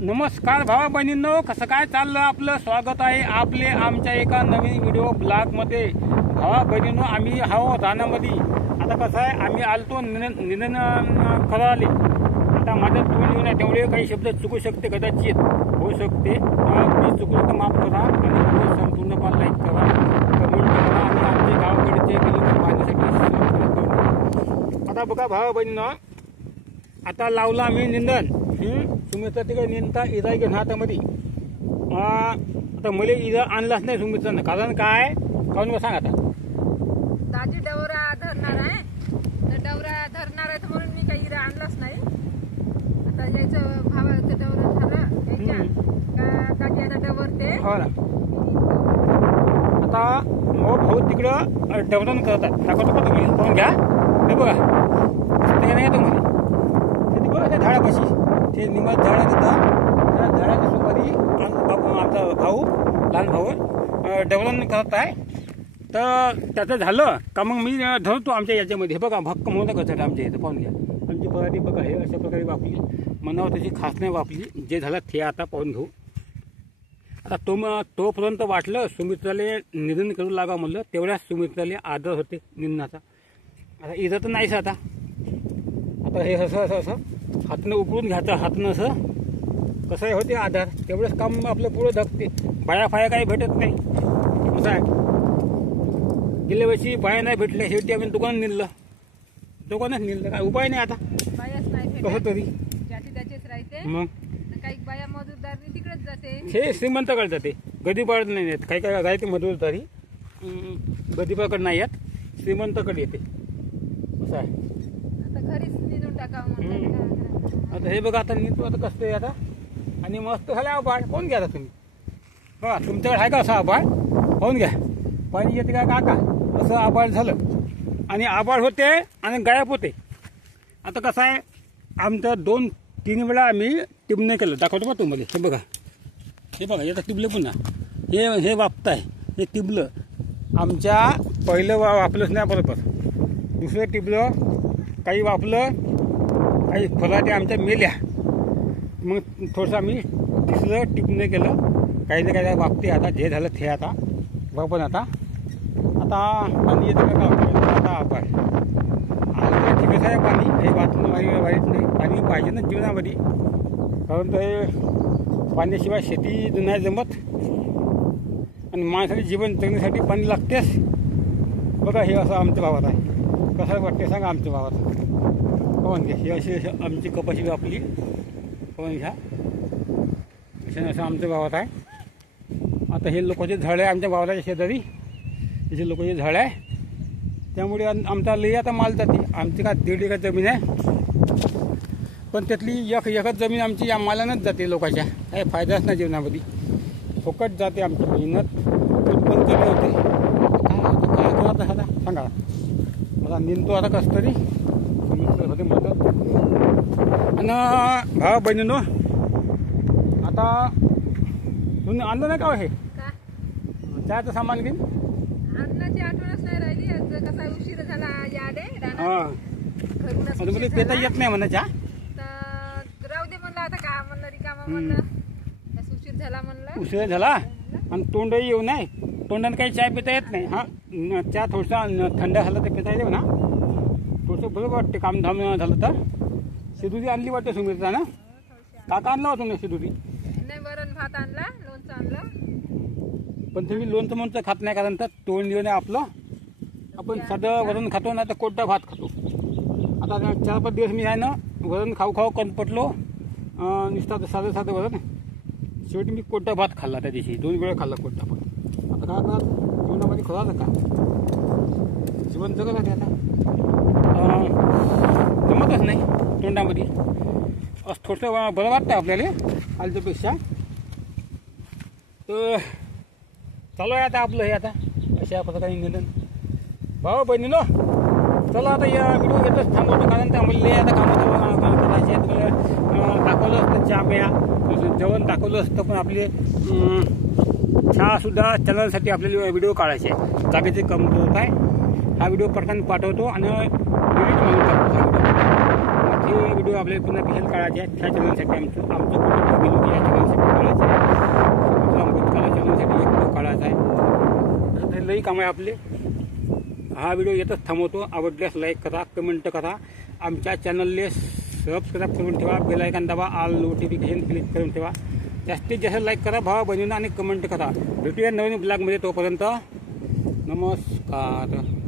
नमस्कार भावा बहिणींनो, कसं काय चाललं आपलं. स्वागत आहे आपले आमच्या एका नवीन व्हिडिओ ब्लॉगमध्ये. भावा बहिणींनो, आम्ही आहोत रानामध्ये. आता कसं आहे, आम्ही आलतो निंदन करायला. आता माझं तोंड येऊन आहे, त्यामुळे काही शब्द चुकू शकते, कदाचित होऊ शकते. मी चुकलो तर माफ करा आणि संपूर्ण पण लाईक करा, कमेंट करा आणि आमच्या गावाकडचे किलोमीटर पाहण्यासाठी. आता बघा भावा बहिणींनो, आता लावला आम्ही निंदन. सुमितचा तिकडे निंदता इजा घेऊन हातामध्ये. आता मला इजा आणलाच नाही सुमितचं, कारण काय काऊन सांग. आता दाजी डवरा धरणार आहे, तर डवरा धरणार आहे म्हणून मी काही इरा आणलाच नाही. आता यायचं भावाचं डवरा ठरलं यायच्या का दाजी आता डवरते. हो ना. आता हो भाऊ तिकडं डवरण करतात. दाखवतो का तुम्ही, पाहून घ्या. हे बघा ते नाही तुम्हाला, ते बघा त्या झाडापाशी ते निमत झाड देतात. त्या झाडाच्या सुपारी आमचा भाऊ, लहान भाऊ डवरण करत आहे. तर त्याचं झालं का मग मी धरतो आमच्या याच्यामध्ये. हे बघा भक्कम होतं कसं आमच्या इथं, पाहून घ्या. आमची पराठी बघा, हे अशा प्रकारे वापरली. मनावर त्याची खास नाही वापरली. जे झालं ते आता पाहून घेऊ. आता तोपर्यंत वाटलं सुमित्राले निधन करू लागा म्हणलं, तेवढ्याच सुमित्राले आदर होते निधनाचा. आता इथं तर नाहीच. आता हे असं हातनं उकळून घ्यायचं, हातनं असं कसं होते आधार. तेवढंच काम आपलं पुढं धकते. बाया फाया काही भेटत नाही. कसं आहे, गेल्या वर्षी बाया नाही भेटल्या, शेवटी आम्ही दुकान निघलं, दुकानच निघलं. काय उपाय नाही आता, बायाच नाही कसं तरी ज्याची त्याचेच राहते. मग काही बाया मजूरदारी तिकडेच जाते. हे श्रीमंताकडे जाते, गरीबाकडे नाही येत. काही काय राहते मजूरदारी, गरीबाकडे नाही येत, श्रीमंताकडे येते. असं आहे. आता घरीच निघून टाकावं. आता हे बघा, आता निघतो आता कसं आहे आता. आणि मस्त झालं आबाळ. पाहून घ्या आता तुम्ही. बघा तुमच्याकडे आहे का असं आबाळ, पाहून घ्या. पाणी येते का काका, असं आबाळ झालं. आणि आबाळ होते आणि गायब होते. आता कसं आहे, आमचं 2-3 वेळा आम्ही टिबणे केलं. दाखवतो बघा तुम्हाला. हे बघा, हे बघा याचं टिबलं पुन्हा हे वापताय. हे टिबलं आमच्या पहिलं वापलंच नाही बरोबर. दुसरं टिबलं काही वापलं, काही फलाटे आमच्या मेल्या. मग थोडंसं आम्ही तिसरं टिपणे केलं. काही ना काही वापते. आता जे झालं ते आता वापन. आता पाणी येतं का आता आबाळ आता ठीकच आहे. पाणी हे वाचून वाईट नाही. पाणी पाहिजे ना जीवनामध्ये, कारण ते पाण्याशिवाय शेती नाही जमत. आणि माणसाचे जीवन जगण्यासाठी पाणी लागतेच. बघा हे असं आमच्या भावात आहे. कसं वाटते सांगा आमच्या भावात. पवन घ्या. ही अशी आमची कपाशी आपली पवन घ्या. असं आमच्या गावात आहे. आता हे लोकांचे झाड आहे आमच्या गावाच्या शेजारी. त्याचे लोकांचे झाड आहे, त्यामुळे आमचा लई आता माल जाते. आमची का 1.5 एकर जमीन आहे, पण त्यातली एकच जमीन आमची या मालानंच जाते. लोकांच्या काही फायदाच नाही जीवनामध्ये, फुकट जाते आमची मेहनत. पण कमी होते. काय करत आता सांगा. मला निंदतो आता कसं तरी होते मदत. आणि भावा बहिणीनो, आता तुम्ही आणलं नाही का हे चहाचं सामान घेऊन. अन्नाची आठवणच नाही राहिली. कसा उशीर झाला याडे घरूनच. तुम्ही पेता येत नाही म्हणा चहा, तर राहू दे म्हणलं. आता का म्हणलं रिकामा म्हणलं, उशीर झाला म्हणलं. उशीर झाला आणि तोंडही येऊ नये. तोंडाने काही चहा पिता येत नाही. हा चहा थोडसा थंड झाला तर पिता येते ना, थोडंसं बरोबर वाटते. काम धाम झालं तर. शिदुरी आणली वाटते सुमित्रा ना. काका आणला होता ना शिदुरी. नाही, वरण भात आणला, लोणचं आणलं. पण तुम्ही लोणचं म्हणचं खात नाही, कारण तर तोंड येऊ नये आपलं. आपण साधं वरण खातो ना, तर कोरडा भात खातो. आता 4-5 दिवस मी आहे ना वरण खाऊ कणपटलो. नुसतं साधं वरण. शेवटी मी कोरडा भात खाल्ला त्या दिवशी. 2 वेळा खाल्ला कोरडा भात. आता काय करणार, जीवनामध्ये खराच का जीवन जगत आहे. आता जमतच नाही तोंडामध्ये. असं थोडंसं बरं वाटतं आपल्याला आलच्यापेक्षा. तर चालू आहे आता आपलं हे. आता अशा प्रकारे निधन. भाऊ बहिणीनो, चला आता या व्हिडिओ घेतच थांबवतो, कारण त्यामुळे आता कामं करायचे. तुम्हाला दाखवलं असतं चहा प्या, जेवण दाखवलं असतं, पण आपले चहासुद्धा चॅनलसाठी आपल्याला व्हिडिओ काढायचे आहे. जागेची कमतरता आहे. हा व्हिडिओ पटकन पाठवतो आणि डिलीट म्हणून टाकतो. हा व्हिडिओ व्हिडिओ आपल्याला पुन्हा स्पेशल काढायचे आहेत. त्या चॅनलसाठी आमचं कुटुंब विनोद या चॅनलसाठी काढायचं आहे. अमृतकाला चॅनलसाठी एक व्हिडिओ काढायचा आहे. हे लई काम आहे आपले. हा व्हिडिओ येतच थांबवतो. आवडल्यास लाईक करा, कमेंट करा, आमच्या चॅनलले सबस्क्राईब करून ठेवा, बेल आयकॉन दाबा, ऑल नोटिफिकेशन क्लिक करून ठेवा. जास्तीत जास्त लाईक करा, भावा बहिणींना, आणि कमेंट करा. भेटूया नवीन ब्लॉगमध्ये. तोपर्यंत नमस्कार.